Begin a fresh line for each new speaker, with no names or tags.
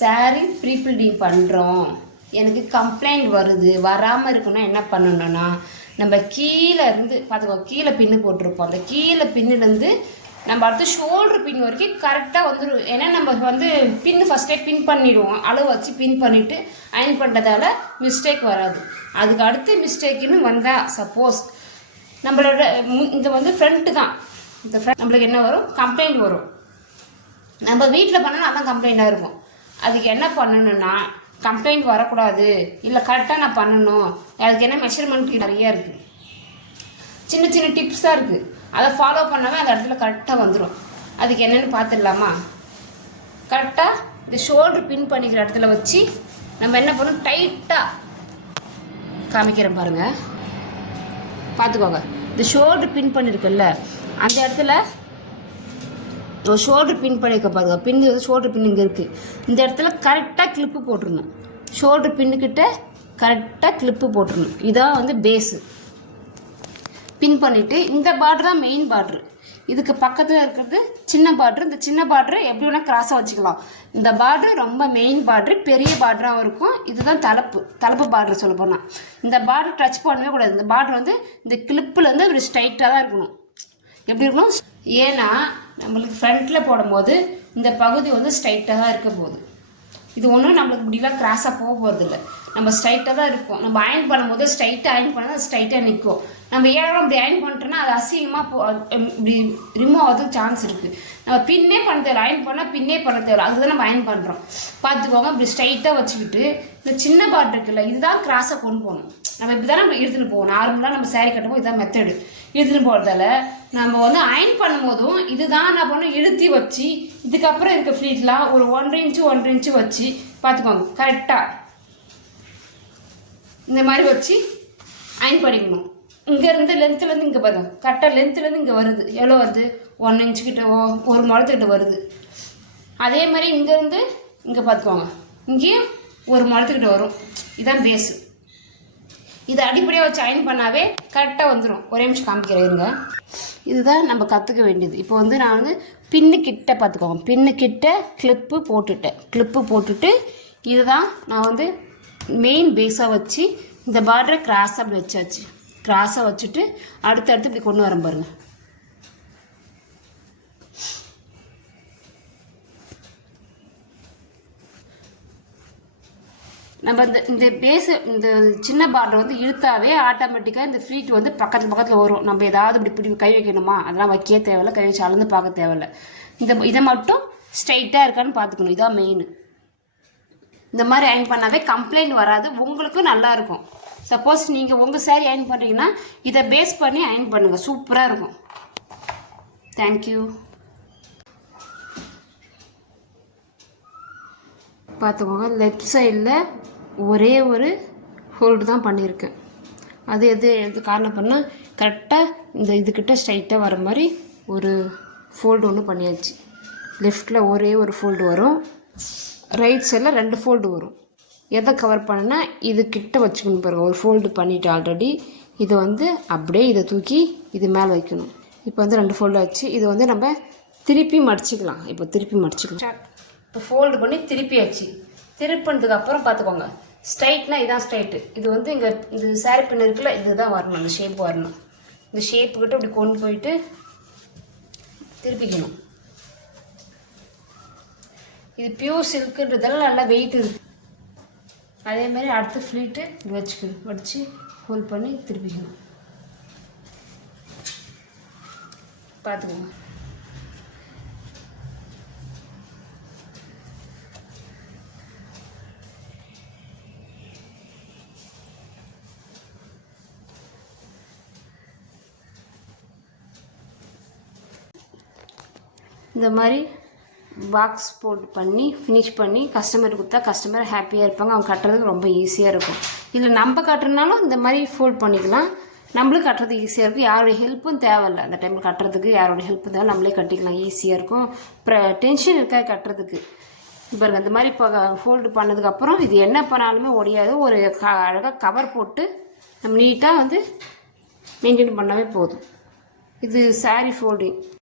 சாரீ ப்ரீபில்டிங் பண்ணுறோம் எனக்கு கம்ப்ளைண்ட் வருது. வராமல் இருக்குன்னா என்ன பண்ணணும்னா நம்ம கீழே இருந்து பார்த்துக்கோ கீழே பின்னு போட்டிருப்போம். அந்த கீழே பின்னுலேருந்து நம்ம அடுத்து ஷோல்டர் பின் வரைக்கும் கரெக்டாக வந்துடும் ஏன்னா நம்ம வந்து பின் ஃபஸ்ட்டே பின் பண்ணிடுவோம். அளவு வச்சு பின் பண்ணிவிட்டு அயன் பண்ணுறதால மிஸ்டேக் வராது. அதுக்கு அடுத்து மிஸ்டேக்குன்னு வந்தால் சப்போஸ் நம்மளோட மு- இது வந்து ஃப்ரண்ட்டு தான். இந்த front நம்மளுக்கு என்ன வரும்? கம்ப்ளைண்ட் வரும். நம்ம வீட்டில் பண்ணால் அதான் கம்ப்ளைண்ட்டாக இருக்கும். அதுக்கு என்ன பண்ணணும்னா கம்ப்ளைண்ட் வரக்கூடாது. இல்லை கரெக்டாக நான் பண்ணணும். அதுக்கு என்ன மெஷர்மெண்ட் நிறைய இருக்குது சின்ன சின்ன டிப்ஸாக இருக்குது அதை ஃபாலோ பண்ணவே அந்த இடத்துல கரெக்டாக வந்துடும் அதுக்கு என்னென்னு பார்த்துடலாமா? கரெக்டாக இந்த ஷோல்டர் பின் பண்ணிக்கிற இடத்துல வச்சு நம்ம என்ன பண்ணணும்? டைட்டாக காமிக்கிறேன் பாருங்கள் பார்த்துக்கோங்க. இந்த ஷோல்டர் பின் பண்ணியிருக்குல்ல அந்த இடத்துல ஒரு ஷோல்டர் பின் பண்ணியிருக்க பாருங்க. பின் ஷோல்டர் பின் இங்கே இருக்குது இந்த இடத்துல கரெக்டாக கிளிப்பு போட்டுருணும் ஷோல்டர் பின்னுக்கிட்ட கரெக்டாக கிளிப்பு போட்டுருணும் இதான் வந்து பேஸு பின் பண்ணிவிட்டு இந்த பார்டர் தான் மெயின் பார்ட்ரு இதுக்கு பக்கத்தில் இருக்கிறது சின்ன பார்ட்ரு இந்த சின்ன பார்ட்ரு எப்படி வேணால் கிராஸாக வச்சுக்கலாம். இந்த பார்ட்ரு ரொம்ப மெயின் பார்ட்ரு பெரிய பார்ட்ராகவும் இருக்கும். இதுதான் தலப்பு. தலப்பு பார்ட்ரு சொல்ல போனால் இந்த பார்டர் டச் பண்ணவே கூடாது. இந்த பார்ட்ரு வந்து இந்த கிளிப்புலேருந்து ஒரு ஸ்ட்ரைட்டாக தான் இருக்கணும். எப்படி இருக்கணும் ஏன்னா நம்மளுக்கு ஃப்ரண்ட்டில் போடும்போது இந்த பகுதி வந்து ஸ்ட்ரைட்டாக தான் இருக்க போகுது. இது ஒன்றும் நம்மளுக்கு முடிவாக கிராஸாக போக போகிறதில்ல நம்ம ஸ்ட்ரைட்டாக தான் இருக்கும் நம்ம அயன் பண்ணும்போது ஸ்ட்ரைட்டாக அயன் பண்ணால் தான் ஸ்ட்ரைட்டாக நிற்கும் நம்ம ஏழம் இப்படி அயன் பண்ணிட்டோம்னா அது அசிங்கமாக போ இப்படி ரிமூவ் ஆகிறதுக்கு சான்ஸ் இருக்குது நம்ம பின்னே பண்ண தேவை அயன் பண்ணால் பின்னே பண்ண தேவை. அதுதான் நம்ம அயன் பண்ணுறோம் பார்த்துக்கோங்க இப்படி ஸ்ட்ரைட்டாக வச்சுக்கிட்டு இந்த சின்ன பாட்டு இருக்குல்ல இதுதான் கிராஸாக கொண்டு போகணும். நம்ம இப்படி தான் நம்ம எடுத்துகிட்டு போவோம். நார்மலாக நம்ம சேரீ கட்டும்போது இதுதான் மெத்தடு இழுத்துன்னு போகிறதால நம்ம வந்து அயன் பண்ணும்போதும் இதுதான் என்ன பண்ணணும் இழுத்தி வச்சு இதுக்கப்புறம் இருக்க ஃப்ளீட்லாம் ஒரு ஒன்றரை இன்ச்சு ஒன்றரை இன்ச்சு வச்சு பார்த்துக்கோங்க கரெக்டாக இந்த மாதிரி வச்சு அயன் பண்ணிக்கணும். இங்கேருந்து லென்த்துலேருந்து இங்கே பாருங்க கரெக்டாக லென்த்துலேருந்து இங்கே வருது. எவ்வளோ வருது? ஒன் இன்ச்சு கிட்ட ஓ- ஒரு முழத்துக்கிட்ட வருது. அதே மாதிரி இங்கேருந்து இங்கே பார்த்துக்கோங்க இங்கேயும் ஒரு முழத்துக்கிட்ட வரும். இதுதான் பேஸு இதை அடிப்படையாக வச்சு அயன் பண்ணாவே கரெக்டாக வந்துடும் ஒரே நிமிஷம் காமிக்கிறேன் இருங்க. இதுதான் நம்ம கற்றுக்க வேண்டியது. இப்போ வந்து நான் வந்து பின்னு கிட்ட பார்த்துக்கோங்க பின்னு கிட்ட கிளிப்பு போட்டுட்டேன். கிளிப்பு போட்டுட்டு இதுதான் நான் வந்து மெயின் பேஸாக வச்சு இந்த பார்டரை கிராஸாக அப்படி வச்சாச்சு. கிராஸாக வச்சுட்டு அடுத்தடுத்து இப்படி கொண்டு வரேன் பாருங்கள் நம்ம இந்த இந்த பேஸு இந்த சின்ன பார்டர் வந்து இழுத்தாவே ஆட்டோமேட்டிக்காக இந்த ஃப்ளீட் வந்து பக்கத்தில் பக்கத்தில் வரும். நம்ம ஏதாவது இப்படி இப்படி கை வைக்கணுமா? அதெல்லாம் வைக்க தேவையில்ல. கை வச்சு அளந்து பார்க்க தேவையில்ல. இந்த இதை மட்டும் ஸ்ட்ரைட்டாக இருக்கான்னு பார்த்துக்கணும். இதான் மெயின் இந்த மாதிரி அயன் பண்ணாவே கம்ப்ளைண்ட் வராது. உங்களுக்கும் நல்லாயிருக்கும் சப்போஸ் நீங்கள் உங்கள் சேரீ அயன் பண்ணுறீங்கன்னா இதை பேஸ் பண்ணி அயன் பண்ணுங்கள் சூப்பராக இருக்கும். தேங்க்யூ பார்த்துக்கோங்க. லெஃப்ட் சைடில் ஒரே ஒரு ஹோல்டு தான் பண்ணியிருக்கேன். அது எது எது காரணம் பண்ணால் கரெக்டாக இந்த இதுக்கிட்ட ஸ்ட்ரைட்டாக வர மாதிரி ஒரு ஃபோல்டு ஒன்று பண்ணியாச்சு. லெஃப்டில் ஒரே ஒரு ஃபோல்டு வரும். ரைட் சைடில் ரெண்டு ஃபோல்டு வரும். எதை கவர் பண்ணுன்னா இது கிட்ட வச்சுக்கணும் பாருங்க. ஒரு ஃபோல்டு பண்ணிவிட்டு ஆல்ரெடி இதை வந்து அப்படியே இதை தூக்கி இது மேலே வைக்கணும். இப்போ வந்து ரெண்டு ஃபோல்டு வச்சு இதை வந்து நம்ம திருப்பி மடிச்சுக்கலாம். இப்போ திருப்பி மடிச்சிக்கலாம். இப்போ ஃபோல்டு பண்ணி திருப்பியாச்சு திருப்பினதுக்கு அப்புறம் பார்த்துக்கோங்க. ஸ்ட்ரைட்னா இதான் ஸ்ட்ரைட்டு இது வந்து இங்கே இந்த சாரி பின் இருக்குல்ல இதுதான் வரணும். இந்த ஷேப் வரணும். இந்த ஷேப்புக்கிட்ட இப்படி கொண்டு போயிட்டு திருப்பிக்கணும். இது பியூர் சில்க்குன்றதால நல்லா வெயிட் இருக்கு. அதே மாதிரி அடுத்த ஃப்ளீட்டு இப்படி வச்சுக்கணும். வடித்து ஹோல் பண்ணி திருப்பிக்கணும் பார்த்துக்கோங்க. இந்த மாதிரி பாக்ஸ் போட்டு பண்ணி ஃபினிஷ் பண்ணி கஸ்டமர் கொடுத்தா கஸ்டமர் ஹாப்பியாக இருப்பாங்க. அவங்க கட்டுறதுக்கு ரொம்ப ஈஸியாக இருக்கும். இல்லை நம்ம கட்டுறனாலும் இந்த மாதிரி ஃபோல்ட் பண்ணிக்கலாம். நம்மளும் கட்டுறது ஈஸியாக இருக்கும். யாருடைய ஹெல்ப்பும் தேவையில்ல. அந்த டைமில் கட்டுறதுக்கு யாரோட ஹெல்ப்பும் தேவை நம்மளே கட்டிக்கலாம். ஈஸியாக இருக்கும். அப்புறம் டென்ஷன் இருக்கா கட்டுறதுக்கு. இப்போ இந்த மாதிரி இப்போ ஃபோல்டு பண்ணதுக்கப்புறம் இது என்ன பண்ணாலுமே ஒடியாது ஒரு க அழகாக கவர் போட்டு நம்ம நீட்டாக வந்து மெயின்டைன் பண்ணாவே போதும். இது சாரீ ஃபோல்டிங்